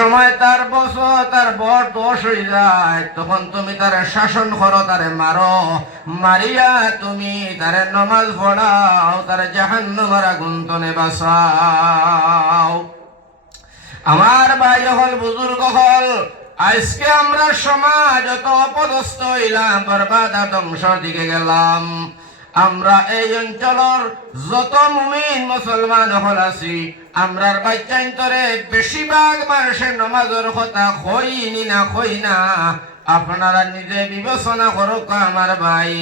সময় তার বছর তার বর দোষ হয়ে যায়, তখন তুমি তারে শাসন করো, তারে মারো, মারিয়া তুমি তারে নমাজ পড়াও, তারে জাহান্নামের আগুন থেকে বাঁচাও। আমার ভাই হল, বুজুর্গ হল, আজকে আমরা সমাজ যত অপদস্থ হইলাম, বরবাদ ধ্বংস দিকে গেলাম। আমরা এই অঞ্চলের যত মুমিন মুসলমান হল আছি, আমরার বাচ্চান্তরে বেশিরভাগ মানুষের নমাজের কথা কইনি না কই না। আপনারা নিজে বিবেচনা করুক আমার ভাই,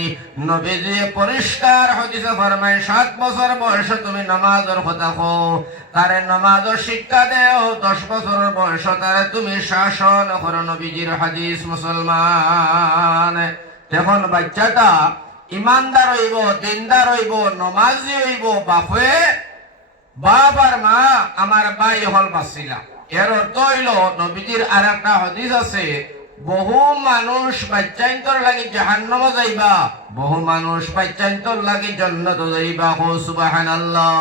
নবীজি পরিষ্কার হাদিসে ফরমায় 7 বছর বয়সে তুমি নামাজের কথা কও, তারে নামাজের শিক্ষা দেও, 10 বছর বয়সে তারে তুমি শাসন করো, নবীজির হাদিস। মুসলমান তখন বাচ্চাটা ইমানদার হইব, দিনদার হইব, নমাজি হইব, বাপে বাপ আর মা আমার ভাই হল বাঁচিলা। এর অর্থ হইল, নবীজির আর একটা হাদিস আছে, বহু মানুষ বাচ্চান্তর লাগি জাহান্নামে যাইবা, বহু মানুষ বাচ্চান্তর লাগি জান্নাতে যাইবা। সুবহানাল্লাহ।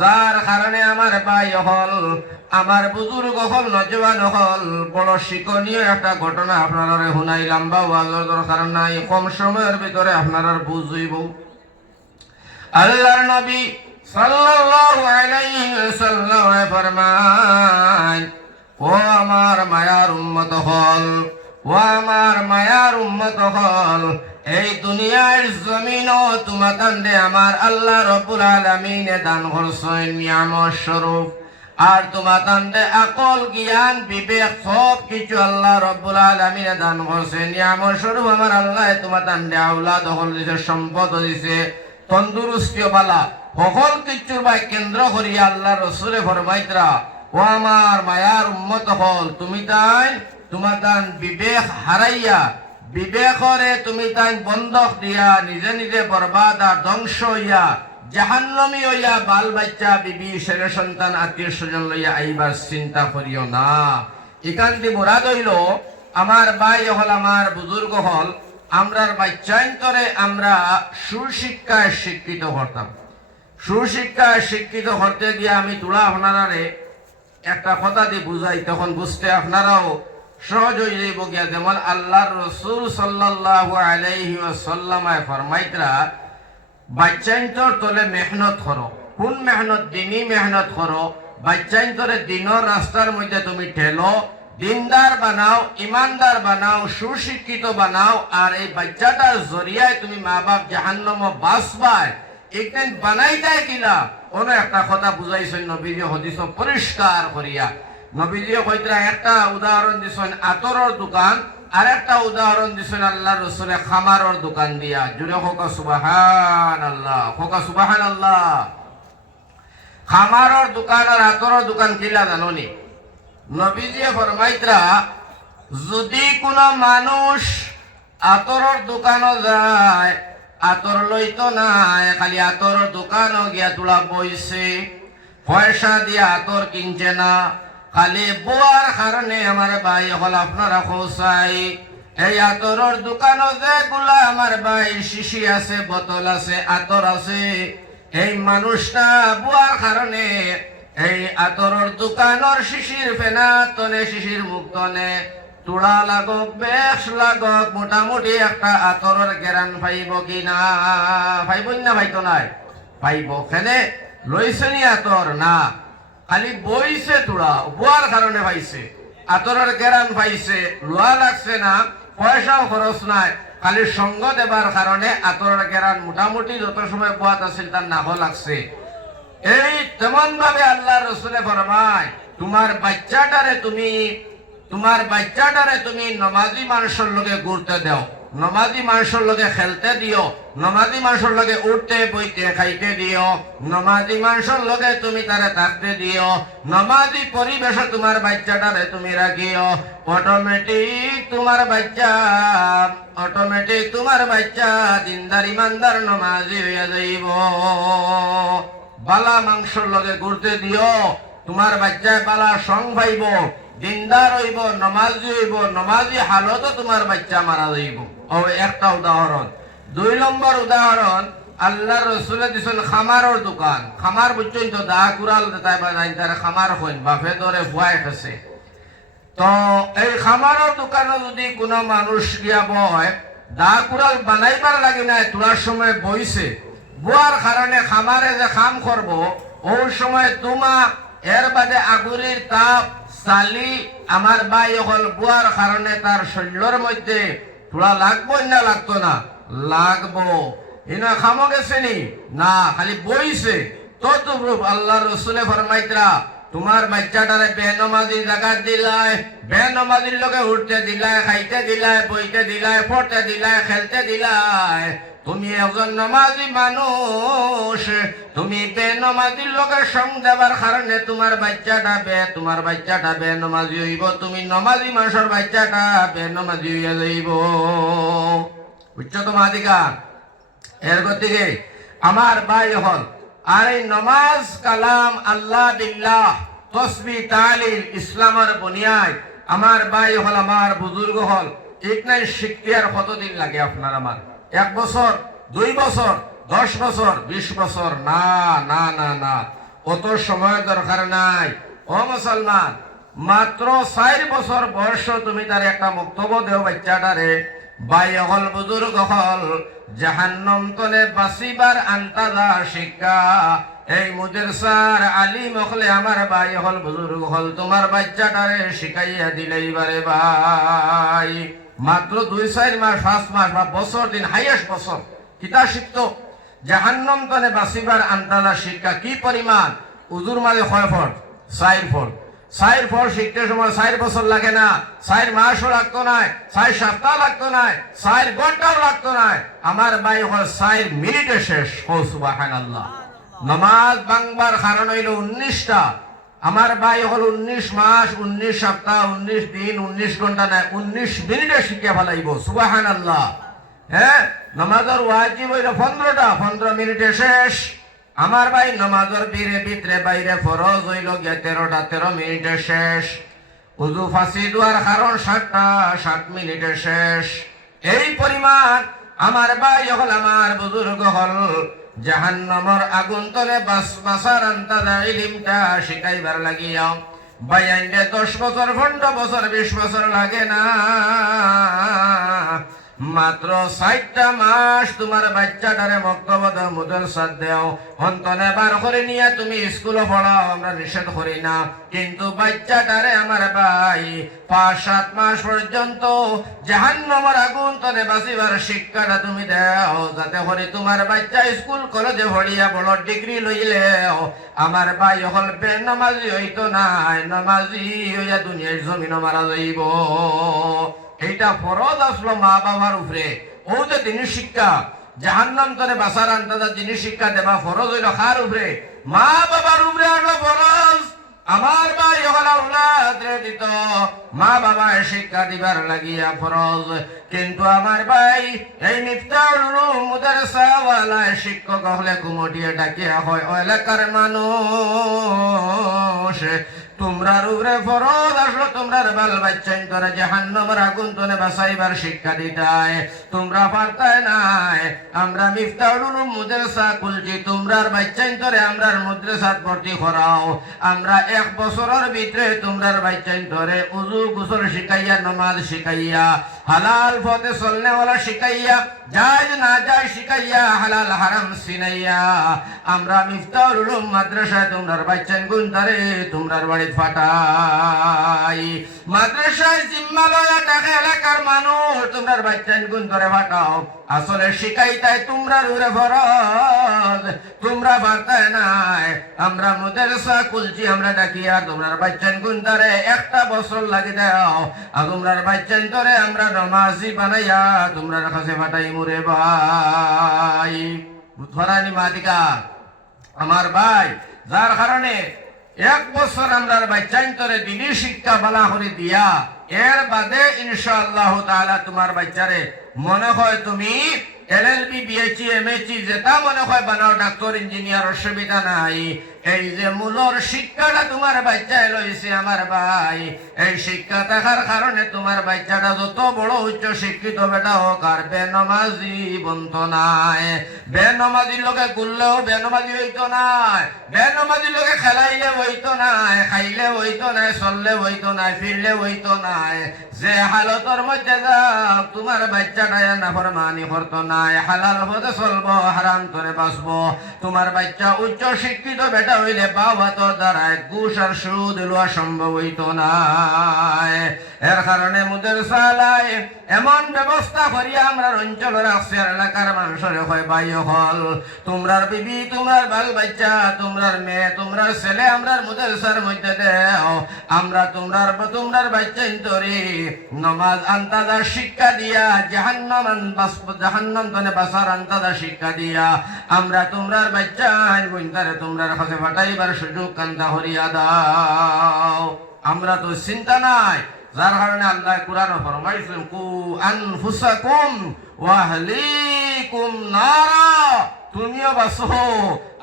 যার কারণে আমার ভাই হল, আমার বুজুর্গ হল, নজওয়ান হল, বড় শিক্ষণীয় একটা ঘটনা আপনারা শুনাইলাম, বা ওয়াজের দরকার নাই, কম সময়ের ভিতরে আপনারা বুঝইব। আল্লাহর নবী সাল্লাল্লাহু আলাইহি ওয়াসাল্লাম ফরমান, ও আমার মায়ার উম্মত হল, ও আমার মায়ার উম্মত হল, এই দুনিয়ার জমিনও তোমাদের আমার আল্লাহ রাব্বুল আলামিনে দান করছেন নিয়ামত স্বরূপ। আর তোমাদের আকল, জ্ঞান, বিবেক সব কিছু আল্লাহ রাব্বুল আলামিনে দান করছেন নিয়ামত স্বরূপ। আমার আল্লাহ তোমাদের আওলাদ হল দিছে, সম্পদ দিছে, তন্দুরুস্তি বালা সকল কিছুর ভাই কেন্দ্র করিয়া আল্লাহ রসুলে ফরমাইতরা, ও আমার মায়ার উম্মত হল, তুমি তাই তোমার বিবেক হারাইয়া, বিবেকরে তুমি তাই বন্ধক দিয়া নিজে নিজে বরবাদ আর ধ্বংস হইয়া জাহান্নামী হইয়া বাল বাচ্চা, বিবি, ছেলে সন্তান, আত্মীয় স্বজন লইয়া আইবার চিন্তা করিও না। এখানটি মুরাদ হইল, আমার ভাই হল, আমার বুজুর্গ হল, আমরার বাচ্চান্তরে আমরা সুশিক্ষায় শিক্ষিত করতাম। সুশিক্ষায় শিক্ষিত করতে গিয়ে আমি তোলা আপনারারে একটা কথা দিয়ে বুঝাই, তখন বুঝতে আপনারাও সহজ হয়ে যাইব গিয়া। যেমন আল্লাহর রসুল সাল্লাল্লাহু আলাইহি ওয়াসাল্লাম ফরমাইতরা, বাচ্চান্তর তলে মেহনত করো। কোন মেহনত? দিনই মেহনত করো। বাচ্চান্তরে দিনের রাস্তার মধ্যে তুমি ঠেলো, দিনদার বানাও, ইমানদার বানাও, সুশিক্ষিত বানাও। আর এই বাচ্চাটার জরিয়ায় তুমি মা বাপ জাহান্নামে বাঁচবায়, একদিন বানাই দেয় কিনা কোনো একটা কথা বুঝাইছেন নবীজি হাদিস পরিষ্কার করিয়া। নবীজি কইতরা একটা উদাহরণ দিছেন আতরের দোকান, আর একটা উদাহরণ দিছেন আল্লাহ রসুলে খামারের দোকান দিয়া। জুড়ে হোক সুবহানাল্লাহ, হোক সুবহানাল্লাহ। খামারের দোকান আর আতরের দোকান কিলা জানোনি? নবীজি ফরমাইতরা, যদি কোনো মানুষ আতরের দোকানও যায়, আতর লইতো নাই, খালি আতরের দোকানও গিয়া তোলা বইছে, পয়সা দিয়ে আতর কিনছে না, খালি বোয়ার কারণে আমার ভাই হল আপনারা খোঁচাই, এই আতরের দোকানও যেগুলা আমার ভাই শিশি আছে, বোতল আছে, আতর আছে, এই মানুষটা বোয়ার কারণে এই আতরের দোকানের শিশির ফেনা তনে, শিশির মুক্তনে তোড়া লাগক, বেশ লাগক, মোটামুটি একটা আতরের গেরান পাইব কিনা? পাইব না? পাইতো নাই? পাইব। খেলে লইছে নি আতর? না, খালি বইছে তোড়া, বোয়ার কারণে পাইছে, আতরের গেরান পাইছে, লোয়া লাগছে না, পয়সাও খরচ নাই, খালি সঙ্গ দেবার কারণে আতরের গেরান মোটামুটি যত সময় বোয়াত আছিল তার নাহ লাগছে। এই তেমন ভাবে আল্লাহ রসুলে ফরমায়, তোমার বাচ্চাটারে তুমি নমাজি মানুষের লগে ঘুরতে দাও, নমাজি মানুষের লগে খেলতে দিও, নমাজি মানুষের লগে উঠতে বইতে খাইতে দিও, নমাজি মানুষের লগে তুমি তারে থাকতে দিও, নমাজি পরিবেশে তোমার বাচ্চাটারে তুমি রাখিও, অটোমেটিক তোমার বাচ্চা দিনদার, ইমানদার, নমাজি হইয়া যাইব। বালা মাংসর লগে ঘুরতে দিও, তোমার বাচ্চায় বালা সং পাইব, দিনদার হইব, নমাজি হইব, নমাজি হালত তোমার বাচ্চা মারা যাইব। ও একটা উদাহরণ। 2 নম্বর উদাহরণ, আল্লাহ রসুলে দিছেন খামারের দোকান। খামার বুঝছেন তো, দা কুড়াল তাই খামার হইন, বাপে ধরে ভুয়াই ফেছে। তো এই খামারের দোকানে যদি কোনো মানুষ গিয়া বয় দা কুড়াল বানাইবার লাগে না তোলার সময় বইছে বুয়ার কারণে খামারে যে খাম করবো ওই সময় তোমা এর বাদে আগুরির তাপ চালি আমার ভাই হল বুয়ার কারণে তার শরীরের মধ্যে তোলা লাগবো না লাগতো না লাগবো ইনা খামো গেছে নি না খালি বইছে তদ্রূপ আল্লাহ রসুলে ফরমাইতরা তোমার বাচ্চাটারে বেনমাজি জায়গা দিলাই বেনমাজির লোকে উঠতে দিলাই খাইতে দিলাই বইতে দিলাই পড়তে দিলাই খেলতে দিলাই তুমি একজন নমাজি মানুষ তুমি বেনমাজির লোকের সঙ্গ দেবার কারণে তোমার বাচ্চাটা বেনমাজি হইব তুমি নমাজি মানুষের বাচ্চাটা বেনমাজি হইয়া যাইব বুঝছো তো মাদিকা এর গতিকে আমার ভাই হল আর এই নমাজ কালাম আল্লাহ বিল্লাহ তসবি তালিল ইসলামের বুনিয়াদ আমার ভাই হল আমার বুজুর্গ হল ঠিক নাই শিখতে আর কতদিন লাগে আপনার আমার 1 বছর 2 বছর 10 বছর 20 বছর না না না না অত সময় দরকার নাই ও মুসলমান মাত্র 4 বছর বয়স তুমি তার একটা বক্তব্য দেও বাচ্চাটারে ভাই হল বুজুর্গ হল জাহান্নাম তলে বাসিবার আন্তাজা শিক্ষা এই মুদরসার আলিম হলে আমার ভাই হল বুজুর্গ হল তোমার বাচ্চাটারে শিখাইয়া দিলেই বারে ভাই মাত্র 2-4 মাস 5 মাস বা বছর দিন হাইয়েস্ট বছর কিতা শিখতো জাহান্নাম তলে বাসিবার আন্তাজা শিক্ষা কি পরিমাণ উজুর মাঝে 6 ফুট 4 ফুট 4 ফুট শিখতে সময় 4 বছর লাগে না 4 মাসও লাগতো না 4 সপ্তাহ লাগতো না 4 ঘন্টাও লাগতো না আমার ভাই হল 4 মিনিটে শেষ ও সুবহানাল্লাহ নামাজ বাংবার কারণ হইল 19টা আমার ভাই হল 19 মাস 19 সপ্তাহ 19 দিন 19 ঘন্টা না 19 মিনিটে শিখে ফেলাইব সুবহানাল্লাহ হ্যাঁ নামাজের ওয়াজিব হইল 15টা 15 মিনিটে শেষ আমার ভাই নামাজের ভিতরে বাইরে ফরজ হইল গিয়া 13টা 13 মিনিটে শেষ উযু ফাঁসি দেওয়ার কারণ 7টা 7 মিনিটে শেষ এই পরিমাণ আমার ভাই হল আমার বুজুর্গ হল জাহান্নামের আগুন তলে বাসার আন্তাজা ইলমটা শিখাইবার লাগিয়া বাইয়াইনে 10 বছর 15 বছর 20 বছর লাগে না মাত্র 60টা মাস তোমার বাচ্চাটারে বক্তব্য দাও মুদরসা দাও অন্তনে বার করে নিয়ে তুমি স্কুলে পড়াও আমরা নিষেধ করি না কিন্তু বাচ্চাটারে আমার ভাই 5-7 মাস পর্যন্ত জাহান্নামের আগুন তলে বাঁচিবার শিক্ষাটা তুমি দাও যাতে করে তোমার বাচ্চা স্কুল কলেজে পড়িয়া বড় ডিগ্রি লইলেও আমার ভাই হল বেনামাজি হইতো নাই নামাজি হইয়া দুনিয়ার জমিন মারা যাইব এইটা ফরজ আসলো মা বাবার উপরে ও যে জিনিস শিক্ষা জাহান্নাম তলে বাঁচার আন্তাজা জিনিস শিক্ষা দেবা ফরজ হইল কার উপরে মা বাবার উপরে আসলো ফরজ আমার ভাই হল আওলাদরে দিত মা বাবা শিক্ষা দিবার লাগিয়া ফরজ কিন্তু আমার ভাই এই মিফতাহুল উলুম মুদরসা ওয়ালা শিক্ষক হলে কুমটিয়ে ডাকিয়া হয় এলাকার মানুষ তোমরার উপরে ফরজ আসলো তোমরার বাল বাচ্চাই করে জাহান্নামের আগুন তলে বাঁচাইবার শিক্ষা দিতায় তোমরা পারতায় নাই আমরা মিফতাহুল উলুম মুদরসা খুলছি তোমরার বাচ্চাই করে আমরার মাদ্রাসাত ভর্তি করাও আমরা 1 বছরের ভিতরে তোমরার বাচ্চাই ধরে উযু গোসল শিখাইয়া নামাজ শিখাইয়া হালাল পথে চলনে ওয়ালা শিখাইয়া জায়েজ না জায়েজ শিখাইয়া হালাল হারাম সিনাইয়া আমরা মিফতাহুল উলুম মাদ্রাসায় তোমরার বাচ্চাই গুণ ধরে তোমরার বাড়ি ফাটাই মাদ্রাসায় জিম্মা লয়া টাকা এলাকার মানুষ তোমরার বাচ্চাই গুণ ধরে ফাটাও আসলে শিখাইতাই তোমরার উপরে ফরজ তোমরা পারতাই নাই আমরা মাদ্রাসা খুলছি আমরা ডাকিয়া তোমরার বাচ্চাই গুণ ধরে 1টা বছর লাগি দাও আর তোমরার বাচ্চাই ধরে আমরা নামাজি বানাইয়া তোমরার কাছে ফাটাই মুরে ভাই বুধরানি মাদিকা আমার ভাই যার কারণে 1 বছর আমরা বাচ্চাইন্তরে দিনই শিক্ষা বালা করে দিয়া এর বাদে ইনশাআল্লাহ তাআলা তোমার বাচ্চারে মনে হয় তুমি এলএলবি বিএসসি এমএসসি যেটা মনে হয় বানাও ডাক্তার ইঞ্জিনিয়ার অসুবিধা নাই এই যে মূলর শিক্ষাটা তোমার বাচ্চায় লইছে আমার ভাই এই শিক্ষা থাকার কারণে তোমার বাচ্চাটা যত বড় উচ্চ শিক্ষিত বেটা হোক আর বেনমাজি বন্ত নাই। বেনমাজির লোকে গুললেও বেনমাজি হইতো নাই, বেনমাজির লোকে খেলাইলে হইতো নাই, খাইলে হইতো নাই, চললে হইতো নাই, ফিরলে হইতো নাই। যে হালতর মধ্যে যাও তোমার বাচ্চাটা নাফরমানি করতো নাই, হালাল পথে চলবো, হারাম করে বাঁচবো। তোমার বাচ্চা উচ্চ শিক্ষিত বেটা হইলে বাবা তোর দ্বারায় ঘুষ আর সুদ লওয়া সম্ভব হইতো না। এর কারণে মুদের সালাই এমন ব্যবস্থা করিয়া আমরা অঞ্চলের আসিয়ার এলাকার মানুষের হয় বাই হল তোমরার বিবি, তোমরার বাল বাচ্চা, তোমরার মেয়ে, তোমরার ছেলে আমরার মুদের সার মধ্যে দেও। আমরা তোমরার বাচ্চা ইন্তরি নমাজ আন্তাজা শিক্ষা দিয়া জাহান্নাম তনে বাসার আন্তাজা শিক্ষা দিয়া আমরা তোমরার বাচ্চা গুইন্তারে তোমরার কাছে ফাটাইবার সুযোগ কান্দা হরিয়া দাও। আমরা তো চিন্তা নাই, যার কারণে আল্লাহ কুরআনে ফরমাইছেন কু আনফুসাকুম ওয়া আহলিকুম নারা, তুমিও বাঁচো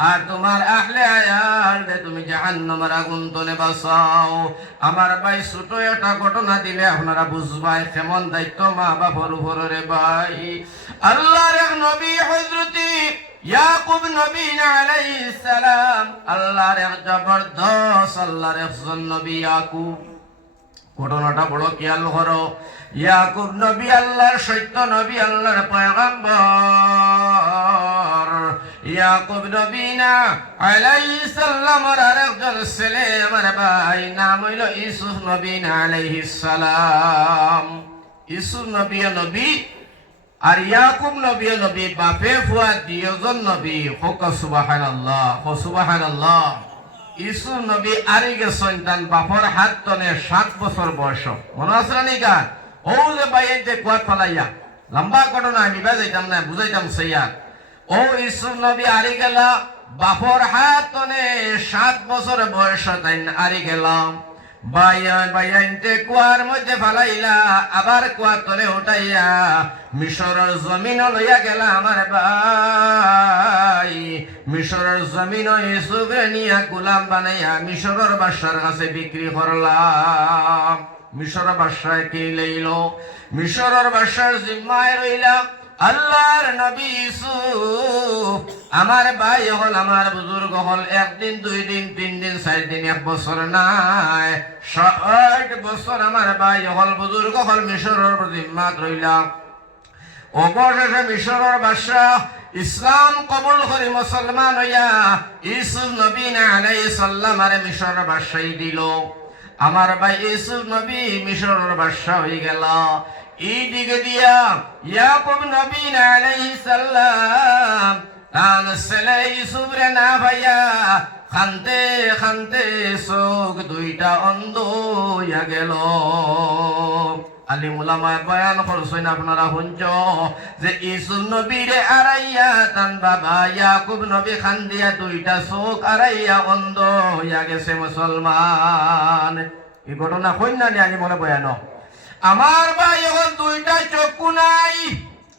আর তোমার আহলে আয়ালকে তুমি জাহান্নামের আগুন তলে বাঁচাও। আমার ভাই ছোট একটা ঘটনা দিলে আপনারা বুঝবাই কেমন দায়িত্ব মা বাবার উপর রে ভাই। আল্লাহর এক নবী হযরতি ইয়াকুব নবী আলাইহিস সালাম, আল্লাহর এক জবরদস্ত আল্লাহর একজন নবী ইয়াকুব। ঘটনাটা বড় খেয়াল করো। ইয়াকুব নবী আল্লাহর সত্য নবী, আল্লাহর পয়গম্বর। ইয়াকুব নবী না আলাইহিস সালামের আরেকজন ছেলে আমার ভাই, নাম হইল ইউসুফ নবী আলাইহিস সালাম। ইউসুফ নবী নবী আর ইয়াকুব নবী নবী, বাপে ফুয়া দুইজন নবী। হোক সুবহানাল্লাহ, হো সুবহানাল্লাহ। ইউসুফ নবী আরি গেছেন তার বাপর হাত তনে 7 বছর বয়স। মনে আছে না গান? ও যে বাইতে কুয়াত পালাইয়া, লম্বা ঘটনা, আমি বাজাইতাম না, বুঝাইতাম সেইয়া। ও ইউসুফ নবী আরি গেলা বাপর হাত তনে 7 বছর বয়স তাই আরি গেলাম। বাইয়াইতে কুয়ার মধ্যে ফালাইলা, আবার কুয়ার তলে উঠাইয়া মিশরের জমিন লইয়া গেলা আমার ভাই। মিশরের জমিন ইউসুফে নিয়া গোলাম বানাইয়া মিশরের বাদশার কাছে বিক্রি করলাম। মিশরের বাদশায় কি লইল? মিশরের বাদশার জিম্মায় রইলা আল্লাহর নবী ইউসুফ। আমার ভাই হল, আমার বুজুর্গ হল, 1 দিন 2 দিন 3 দিন 4 দিন 1 বছর নাই, 60 বছর আমার ভাই হল, বুজুর্গ হল মিশরের জিম্মাত রইলা। অবশেষে মিশরের বাদশাহ ইসলাম কবুল করে মুসলমান হইয়া ইউসুফ নবী আলাইহিস সালাম আরে মিশরের বাদশাহী দিল। আমার ভাই ইউসুফ নবী মিশরের বাদশাহ হয়ে গেল। এইদিকে দিয়া ইয়াকুব নবী আলাইহিস সালাম তার ছেলে ইউসুফ রে না ভাইয়া খানতে খানতে চোখ দুইটা অন্ধ হইয়া গেল। আলিম উলামায়ে বয়ান করছেন, আপনারা শুনছ যে ইউসুফ নবীরে আড়াইয়া তান বাবা ইয়াকুব নবী খান দিয়া দুইটা চোখ আড়াইয়া অন্ধ হইয়া গেছে মুসলমান। এই ঘটনা কইনা নি আলিম উলামায়ে বয়ান। আমার ভাই এখন দুইটা চক্ষু নাই,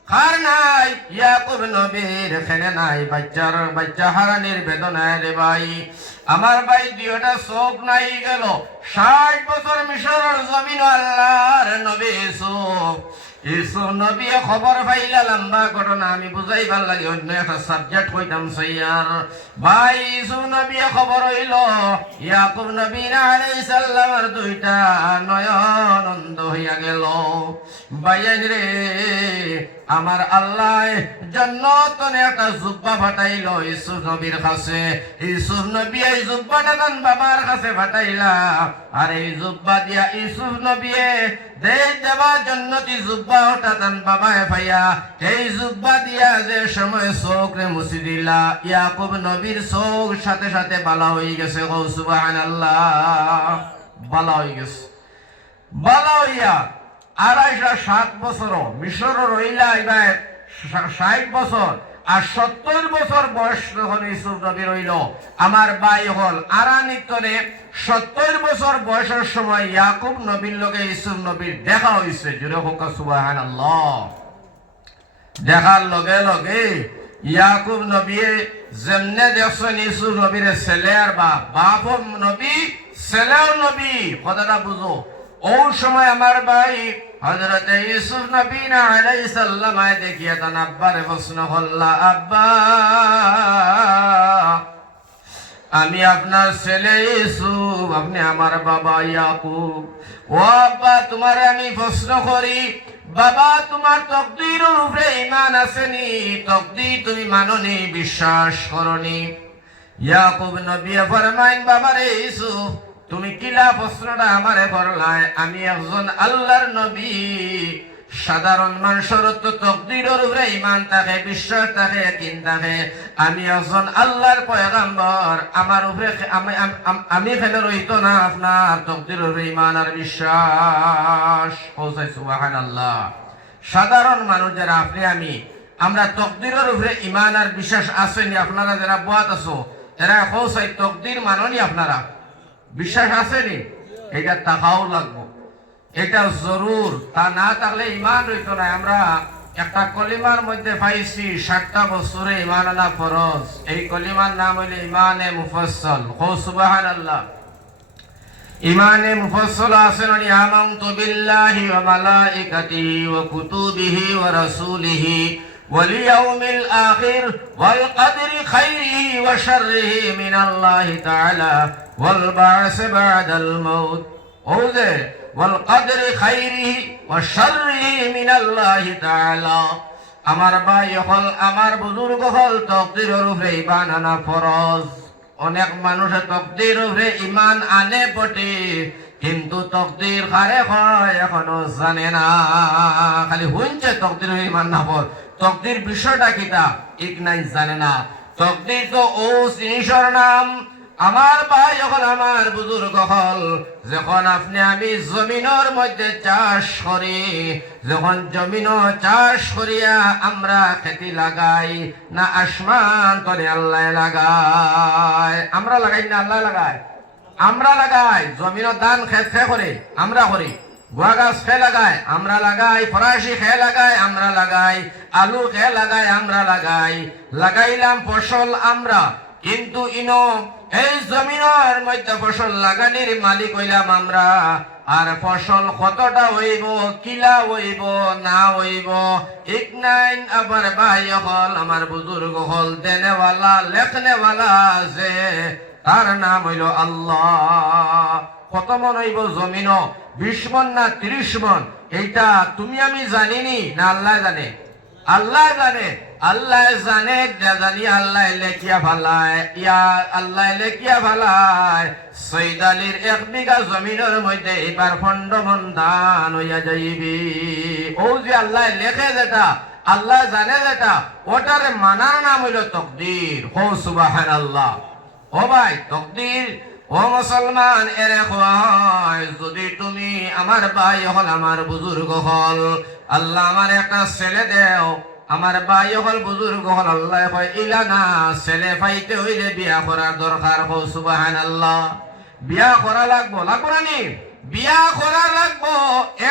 কার নাই? ইয়াকুব নবীর এখানে নাই। বাচ্চা হারানির বেদনায় রে ভাই। আমার ভাই দুইটা চোখ নাই গেল। 60 বছর মিশরের জমিন আল্লাহর নবী ইউসুফ নবী খবর পাইলা, লম্বা ঘটনা, আমি বুঝাইবার লাগে অন্য একটা সাবজেক্ট কইতাম সৈয়ার ভাই। ইউসুফ নবী খবর হইল ইয়াকুব নবী আলাইহিস সালামের দুইটা নয়ন অন্ধ হইয়া গেল। ভাইয়ান রে, আমার আল্লাহ জান্নাতে একটা জুব্বা পাঠাইল ইউসুফ নবীর কাছে। ইউসুফ নবী এই জুব্বাটা তার বাবার কাছে পাঠাইলা, আর এই জুব্বা দিয়া ইউসুফ নবী দেশ দেবা জন্নতি জুব্বা ওটা তান বাবায় ভাইয়া। এই জুব্বা দিয়া যে সময় চোখ রে মুছি দিলা, ইয়াকুব নবীর চোখ সাথে সাথে বালা হয়ে গেছে। ও সুবহানাল্লাহ, বালা হয়ে গেছে। বালা হইয়া 207 বছর মিশর রইলা, এবার 60 বছর আর 70 বছর বয়স যখন ইউসুফ নবী রইল, আমার ভাই হল আরানিতরে 70 বছর বয়সের সময় ইয়াকুব নবীর লগে ইউসুফ নবীর দেখা হয়েছে। জুড়ে হোক সুবহানাল্লাহ। দেখার লগে লগে ইয়াকুব নবী যেমনে দেখছেন ইউসুফ নবীর ছেলে আর বাপ নবী ছেলেও নবী, কথাটা বুঝো। ও সময় আমার ভাই হযরত ইউসুফ নবী আলাইহিস সালাম দেখিয়া তার আব্বারে প্রশ্ন করলা, আব্বা আমি আপনার ছেলে ইউসুফ, আপনি আমার বাবা ইয়াকুব। ও আব্বা তোমারে আমি প্রশ্ন করি, বাবা তোমার তকদিরের উপরে ঈমান আসেনি? তকদির তুমি মাননি, বিশ্বাস করনি? ইয়াকুব নবী ফরমাইন, বাবারে ইউসুফ তুমি কিলা প্রশ্নটা আমারে করলাই? আমি একজন আল্লাহর নবী। সাধারণ মানুষের তো তকদিরের উপরে ঈমান থাকে, বিশ্বাস থাকে, ইয়াকিন থাকে। আমি একজন আল্লাহর পয়গম্বর, আমার উপরে আমি ফেলে রইতো না আপনার তকদিরের উপরে ঈমান আর বিশ্বাস। সুবহানাল্লাহ। সাধারণ মানুষ যারা আপনি আমরা তকদিরের উপরে ঈমান আর বিশ্বাস আসেনি। আপনারা যারা বুয়াত আছো এরা কৌসাই তকদির মাননি, আপনারা বিশ্বাস আসেনি? এটা তাকাও লাগবো, এটা জরুর। তা না থাকলে ঈমান রইতো না। আমরা একটা কলিমার মধ্যে পাইছি 60টা বছরে ঈমান আনা ফরজ। এই কলিমার নাম হইল ঈমানে মুফাসসাল। সুবহানাল্লাহ। ঈমানে মুফাসসাল আছেন আমানতু বিল্লাহি ওয়া মালাইকাতিহি ওয়া কুতুবিহি ওয়া রাসূলিহি ওয়াল ইয়াউমিল আখির ওয়াল কদরি খাইরিহি ওয়া শাররিহি মিনাল্লাহি তাআলা ওয়াল বা'স বা'দাল মাউত। ওজে ওয়াল কদরি খাইরিহি ওয়া শাররিহি মিনাল্লাহি তাআলা। আমার ভাই হল, আমার বুজুর্গ হল, তকদিরের উপরে ঈমান আনা ফরজ। অনেক মানুষে তকদিরের উপরে ঈমান আনে বটে, কিন্তু তকদির কারে হয় এখনো জানে না। খালি শুনছে তকদিরের ঈমান না পর, তকদির বিষয়টা কিতা ঠিক নাই, জানে না। তকদির তো ও জিনিসের নাম। আমার ভাই হল, আমার বুজুর্গ হল, যখন আপনি আমি জমিনের মধ্যে চাষ করি, যখন জমিন চাষ করিয়া আমরা খেতি লাগাই না আসমান করে আল্লাহ লাগায়? আমরা লাগাই না আল্লাহ লাগায়? আমরা লাগাই। জমিনের ধান খেত খেয়ে করে আমরা করি, গুয়া গাছ খেয়ে লাগাই আমরা লাগাই, ফরাসি খেয়ে লাগাই আমরা লাগাই, আলু খেয়ে লাগাই আমরা লাগাই, লাগাইলাম ফসল আমরা। কিন্তু এই জমিনের মধ্যে ফসল লাগানির মালিক হইলাম আমরা। আর ফসল কতটা হইব, কিলা হইব না হইব ঠিক নাই। আবার ভাই হল, আমার বুজুর্গ হল, দেনেওয়ালা লেখনেওয়ালা আছে, তার নাম হইল আল্লাহ। কত মন হইব জমিন? 20 মন না 30 মন? এইটা তুমি আমি জানিনি না আল্লাহ জানে? আল্লাহ জানে। আল্লাহ জানে, জানি আল্লাহ লেখিয়া ফালায়। ইয়া আল্লাহ লেখিয়া ফালায়। সৈয়দ আলীর 1 বিঘা জমিনের মধ্যে এবার 15 মন ধান হইয়া যাইবি। ও যে আল্লাহ লেখে যেটা, আল্লাহ জানে যেটা, ওটার মানার নাম হইল তকদির। সুবহানাল্লাহ। ও ভাই, তকদির ও মুসলমান এরে হয়। যদি তুমি আমার ভাই হল, আমার বুজুর্গ হল, আল্লাহ আমার একটা ছেলে দেও, আমার ভাই হল, বুজুর্গ হল, আল্লাহ কয় ইলা না, ছেলে পাইতে হইলে বিয়া করার দরকার। সুবহানাল্লাহ। বিয়া করা লাগবো, লাগবো না নি? বিয়া করা লাগবো।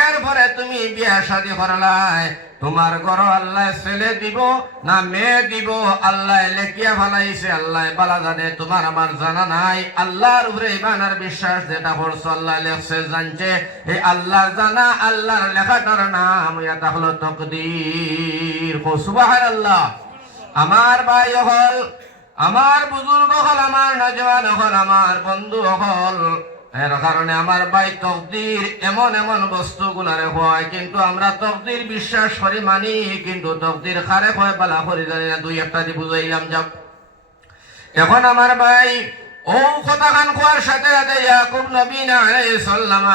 এরপরে তুমি বিয়া শাদী করলাই, তোমার ঘর আল্লাহ ছেলে দিব না মেয়ে দিব আল্লাহ লেখিয়া ফেলাইছে, আল্লাহ বালা জানে, তোমার আমার জানা নাই। আল্লাহর উপরে ঈমান আর বিশ্বাস যেটা করছো, আল্লাহ লেখছে, জানছে, এই আল্লাহর জানা, আল্লাহর লেখাটার নাম এটা হলো তকদির। সুবহানাল্লাহ। আমার ভাই হল, আমার বুজুর্গ হল, আমার নজওয়ান হল, আমার বন্ধু হল, এর কারণে আমার ভাই তকদির এমন এমন বস্তুগুলারে হয়, কিন্তু আমরা তকদির বিশ্বাস করি মানি, কিন্তু তকদির খারে হয় বালা করি জানি না। 2-1টা দিয়ে বুঝাইলাম। যাক, এখন আমার ভাই ও কথা খান খোয়ার সাথে সাথে ইয়াকুব নবী আলাইহিস সালাম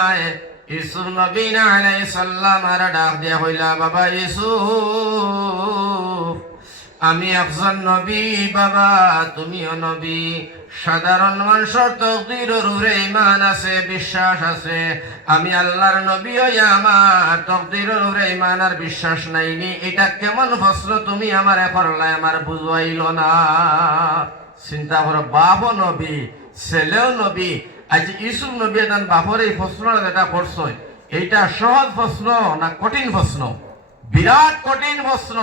ইউসুফ নবী আলাইহিস সালাম আর ডাক দিয়া হইলা, বাবা ইউসুফ, আমি একজন নবী বাবা, তুমিও নবী। সাধারণ মানুষের তকদিরের উপরে ঈমান আছে, বিশ্বাস আছে। আমি আল্লাহর নবী হইয়া আমার তকদিরের উপরে ঈমান আর বিশ্বাস নাইনি, এটা কেমন প্রশ্ন তুমি আমারে করলে? আমার বুঝাইল না। চিন্তা করো, বাপও নবী, ছেলেও নবী। আজ ইউসুফ নবী তার বাপর এই প্রশ্ন যেটা করছো, এইটা সহজ প্রশ্ন না কঠিন প্রশ্ন? বিরাট কঠিন প্রশ্ন।